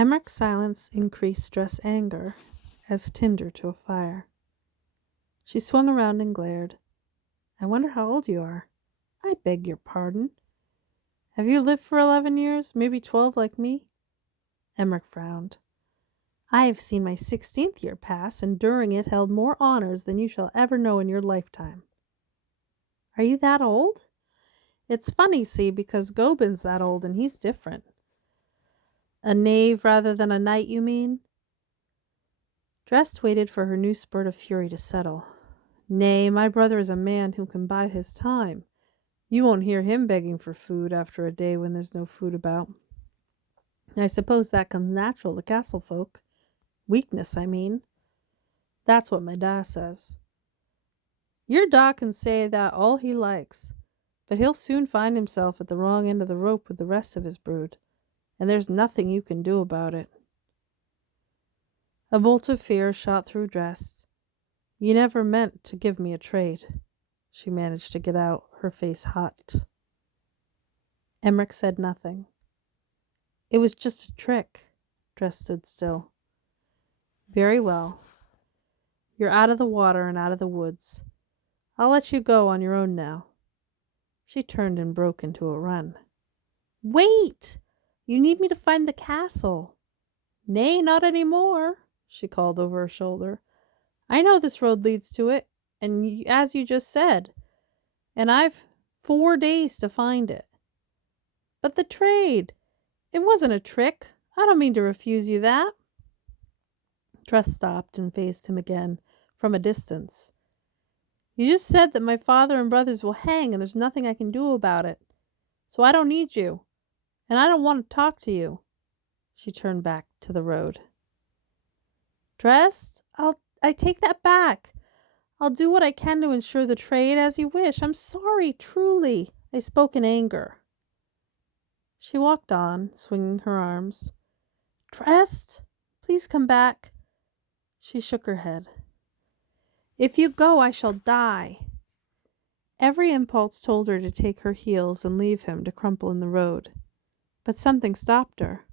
Emmerich's silence increased Dress' anger as tinder to a fire. She swung around and glared. I wonder how old you are. I beg your pardon. Have you lived for 11 years, maybe 12 like me? Emmerich frowned. I have seen my 16th year pass, and during it held more honors than you shall ever know in your lifetime. Are you that old? It's funny, see, because Gobin's that old and he's different. A knave rather than a knight, you mean? Dress waited for her new spurt of fury to settle. Nay, my brother is a man who can bide his time. You won't hear him begging for food after a day when there's no food about. I suppose that comes natural to castle folk. Weakness, I mean. That's what my da says. Your da can say that all he likes, but he'll soon find himself at the wrong end of the rope with the rest of his brood, and there's nothing you can do about it. A bolt of fear shot through Dress. You never meant to give me a trade, she managed to get out, her face hot. Emmerich said nothing. It was just a trick. Dress stood still. Very well. You're out of the water and out of the woods. I'll let you go on your own now. She turned and broke into a run. Wait! You need me to find the castle. Nay, not any more, she called over her shoulder. I know this road leads to it, and as you just said, and I've 4 days to find it. But the trade, it wasn't a trick. I don't mean to refuse you that. Dress stopped and faced him again, from a distance. You just said that my father and brothers will hang and there's nothing I can do about it. So I don't need you, and I don't want to talk to you. She turned back to the road. Dress, I take that back. I'll do what I can to ensure the trade as you wish. I'm sorry, truly. I spoke in anger. She walked on, swinging her arms. Dress, please come back. She shook her head. If you go, I shall die. Every impulse told her to take her heels and leave him to crumple in the road, but something stopped her.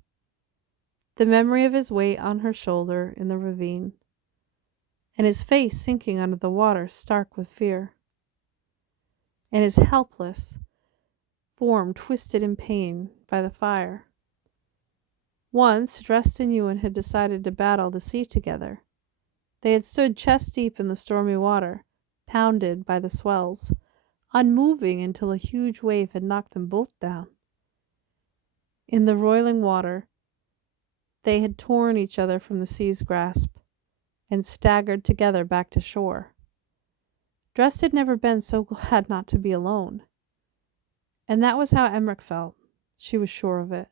The memory of his weight on her shoulder in the ravine, and his face sinking under the water stark with fear, and his helpless form twisted in pain by the fire. Once, Dress and Ewan had decided to battle the sea together. They had stood chest deep in the stormy water, pounded by the swells, unmoving until a huge wave had knocked them both down. In the roiling water, they had torn each other from the sea's grasp and staggered together back to shore. Dress had never been so glad not to be alone. And that was how Emmerich felt. She was sure of it.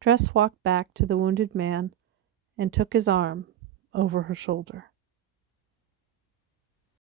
Dress walked back to the wounded man and took his arm over her shoulder.